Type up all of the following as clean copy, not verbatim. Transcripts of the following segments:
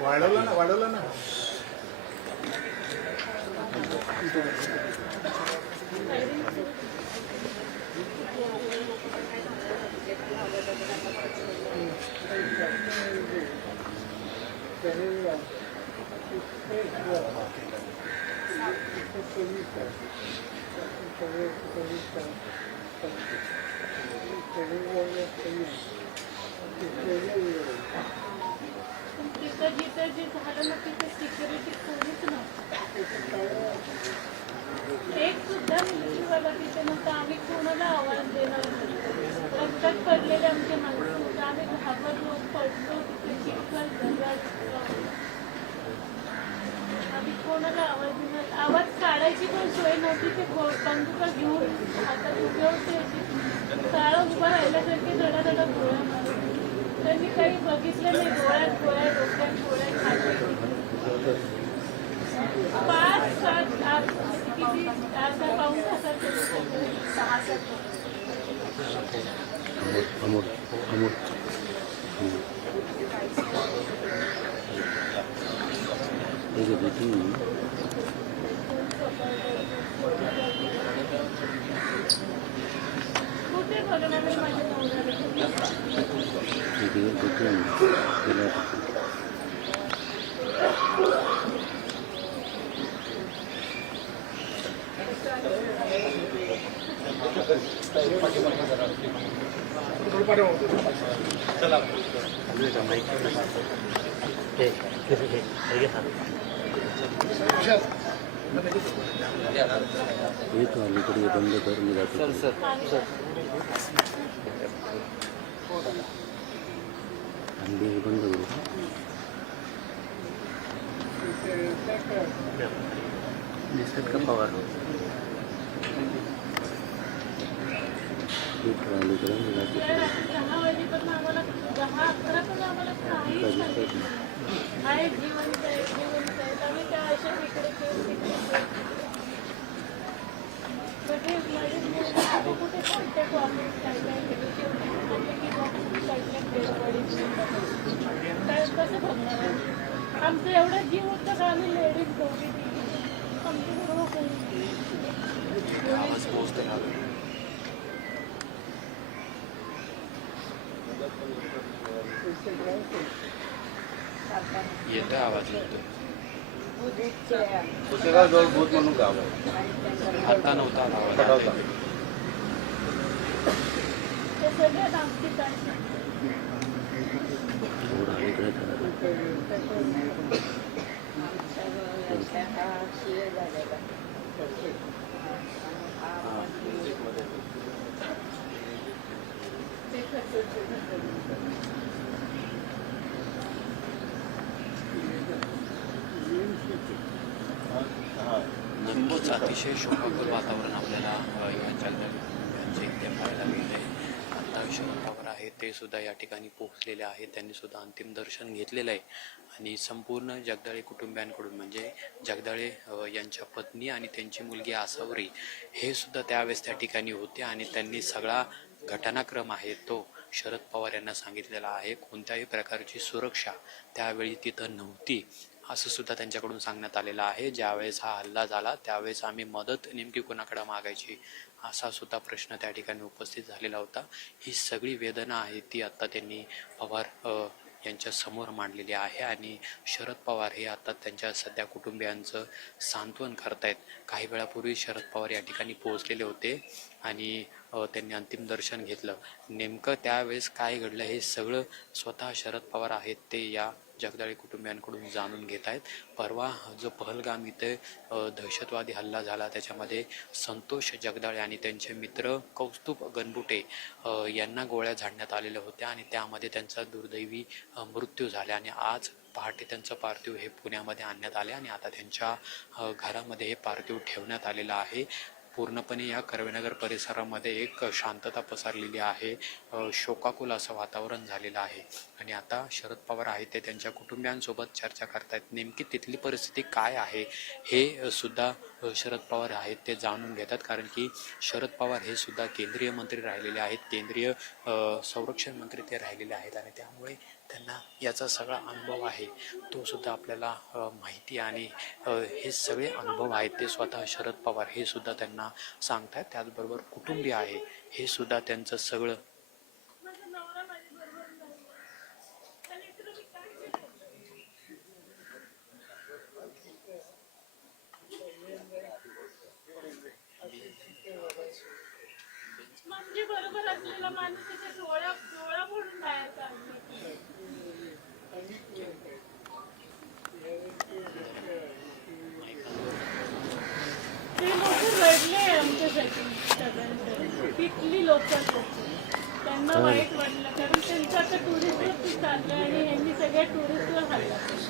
वाढवलं ना जिथं जे झालं ना तिथे सिक्युरिटी कोणीच नव्हतं, एक सुद्धा मिलिटरीवाला तिथे नव्हता. आम्ही कोणाला आवाज देणार नव्हतो. रस्त्यात पडलेले आमचे माणसं होते. आम्ही घाबरलो, पडलो तिथे चिखल आम्ही कोणाला आवाज देणार. आवाज काढायची पण सोय नव्हती. ते बंदुका घेऊन हातात उभे होते. काळं उभं राहिल्यासारखे धडाधडा गोळ्या मारत. त्यांनी काही बघितलं नाही. डोक्यात गोळ्या खाते 5-7 किती अर्धा पाऊण तासात 6-7 कुठे बघणार माझ्या नवऱ्याला. तो अलीकडे बंद कर मी जातो अंडी बंद करू दिसतात का पवार अलीकडे मी जातो 10 वाजेपर्यंत आम्हाला 10-11 पण आम्हाला काहीच नाही. आहे जिवंत आहे आम्ही त्या अशा इकडे कुठे कॉन्टॅक्ट वापरून काय कसं बघणार आहे. आमचं एवढं जीव होतं का आम्ही लेडीज दोघी येतो आवाज येतो. पुसेगाव भूत म्हणून गाव आहे. आता नव्हता आवाज. ते सगळ्यात आमची निंबूचं अतिशय शोकाकुल वातावरण आपल्याला या जगदळी इथे पाहायला मिळते. आता शरद पवार आहेत ते सुद्धा या ठिकाणी पोहोचलेले आहेत. त्यांनी सुद्धा अंतिम दर्शन घेतलेलं आहे आणि संपूर्ण जगदाळे कुटुंबियांकडून म्हणजे जगदाळे यांच्या पत्नी आणि त्यांची मुलगी आसावरी हे सुद्धा त्यावेळेस त्या ठिकाणी होते आणि त्यांनी सगळा घटनाक्रम आहे तो शरद पवार यांना सांगितलेला आहे. कोणत्याही प्रकारची सुरक्षा त्यावेळी तिथं नव्हती असं सुद्धा त्यांच्याकडून सांगण्यात आलेलं आहे. ज्यावेळेस हा हल्ला झाला त्यावेळेस आम्ही मदत नेमकी कोणाकडे मागायची असा सुद्धा प्रश्न त्या ठिकाणी उपस्थित झालेला होता. ही सगळी वेदना आहे ती आत्ता त्यांनी पवार यांच्या समोर मांडलेली आहे आणि शरद पवार हे आता त्यांच्या सध्या कुटुंबियांचं सांत्वन करतायत. काही वेळापूर्वी शरद पवार या ठिकाणी पोहोचलेले होते आणि त्यांनी अंतिम दर्शन घेतलं. नेमकं त्यावेळेस काय घडलं हे सगळं स्वतः शरद पवार आहेत ते या जगदाळे कुटुंबियांकडून जाणून घेत आहेत. परवा जो पहलगाम इथे दहशतवादी हल्ला झाला त्याच्यामध्ये संतोष जगदाळे आणि त्यांचे मित्र कौस्तुभ गणबुटे यांना गोळ्या झाडण्यात आलेल्या होत्या आणि त्यामध्ये त्यांचा दुर्दैवी मृत्यू झाला आणि आज पहाटे त्यांचं पार्थिव हे पुण्यामध्ये आणण्यात आले आणि आता त्यांच्या घरामध्ये हे पार्थिव ठेवण्यात आलेलं आहे. पूर्णपणे या कर्वेनगर परिसरामध्ये एक शांतता पसरलेली आहे. शोकाकुल असं वातावरण झालेलं आहे आणि आता शरद पवार आहेत ते त्यांच्या कुटुंबियांसोबत चर्चा करतायत. नेमकी तिथली परिस्थिती काय आहे हे सुद्धा शरद पवार आहेत ते जाणून घेतात, कारण की शरद पवार हे सुद्धा केंद्रीय मंत्री राहिलेले आहेत, केंद्रीय संरक्षण मंत्री ते राहिलेले आहेत आणि त्यामुळे त्यांना याचा सगळा अनुभव आहे तो सुद्धा आपल्याला माहिती आणि हे सगळे अनुभव आहेत ते स्वतः शरद पवार हे सुद्धा त्यांना सांगतात. त्याचबरोबर कुटुंबीय आहे हे सुद्धा त्यांचं सगळं म्हणजे बरोबर असलेला माणूस त्याच्या डोळा फोडून बाहेर काढला. ते लोक रडले आमच्यासाठी सगळ्यांसाठी, तिथली लोक त्यांना वाईट वाटलं कारण त्यांचं आता टुरिस्टवरती चाललं आणि यांनी सगळ्या टुरिस्टवर हल्ला केला.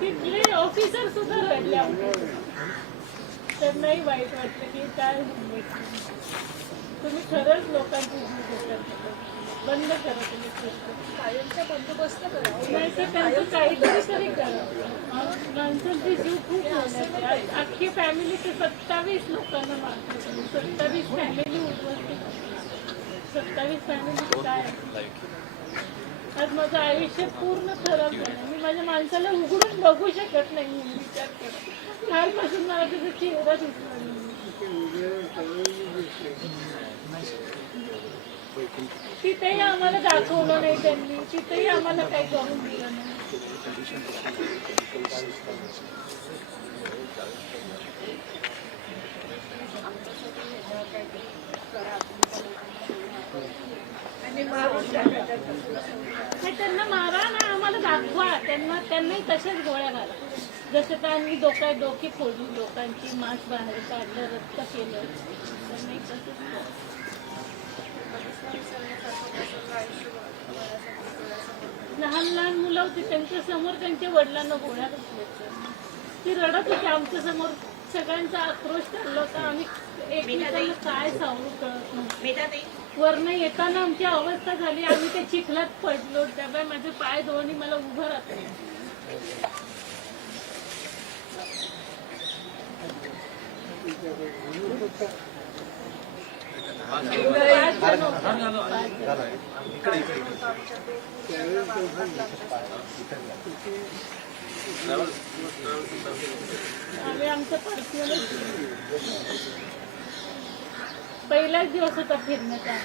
तिथले ऑफिसर सुद्धा रडले आमच्यासाठी, त्यांनाही वाईट वाटलं की काय तुम्ही खरंच लोकांची बंद करा, तुम्ही कायमचा बंदोबस्त करा, नाही तर त्यांचं काहीतरी तरी करा. माणसांची जीव खूप होण्यात अख्खी फॅमिली ते 27 लोकांना मारतो, 27 फॅमिली उद्ध्वस्त, 27 फॅमिली काय. आज माझं आयुष्य पूर्ण खराब झालं. मी माझ्या माणसाला उघडून बघू शकत नाही. विचार करा, कालपासून मला त्याचा चेहरा दिसला नाही. तिथेही आम्हाला दाखवलं नाही त्यांनी, तिथेही आम्हाला काही करून दिलं नाही. त्यांना मारा ना, आम्हाला दाखवा, त्यांनाही तशाच गोळ्या घाला जसं काय आम्ही डोकी फोडली, लोकांची मांस बाहेर काढलं, रक्त केलं, त्यांनाही तसंच. लहान लहान मुलं होती त्यांच्या समोर त्यांच्या वडिलांना गोळ्या घातल्या, ती रडत होती आमच्या समोर. सगळ्यांचा आक्रोश चालला होता. आम्ही एकमेकांना काय सांगू कळत नव्हतं. वरनं येताना आमची अवस्था झाली, आम्ही त्या चिखलात पडलो. डब्या माझे पाय दोन्ही मला उभं राहत. आम्ही आमचं पर्सनल पहिलाच दिवस होता फिरण्याचा.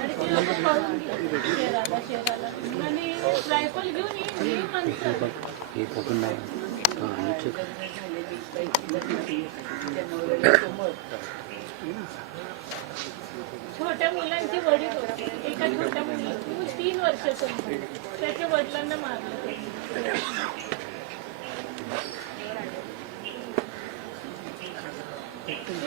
आणि ते लोक पळून गेले शहराला आणि रायफल घेऊन ही माणसं हे बघून नाही हां नीचे कर. छोट्या मुलांचे वडील होते. एका छोट्या मुली 3 वर्षाचं मुलगा. त्याच्या वडिलांना मारलं.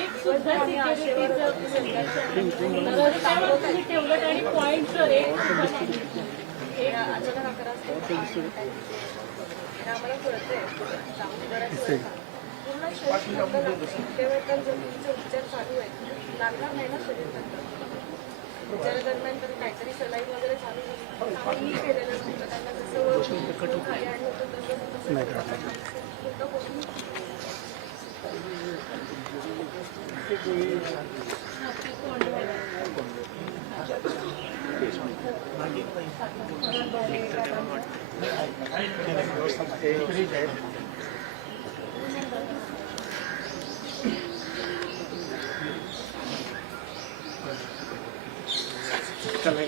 एक सुद्धा सिक्युरिटीचं रस्त्यावर तुम्ही ठेवलं आणि पॉईंटवर एक सुद्धा माणूस नाही. एक आम्हाला कळतंय पूर्ण शरीर उपचार चालू आहे. लागणार नाही ना शरीर उपचारादरम्यान तर काहीतरी सलाईन वगैरे चालू आम्ही केलेलं नव्हतं. त्यांना जसं खाली आणलं होतं चला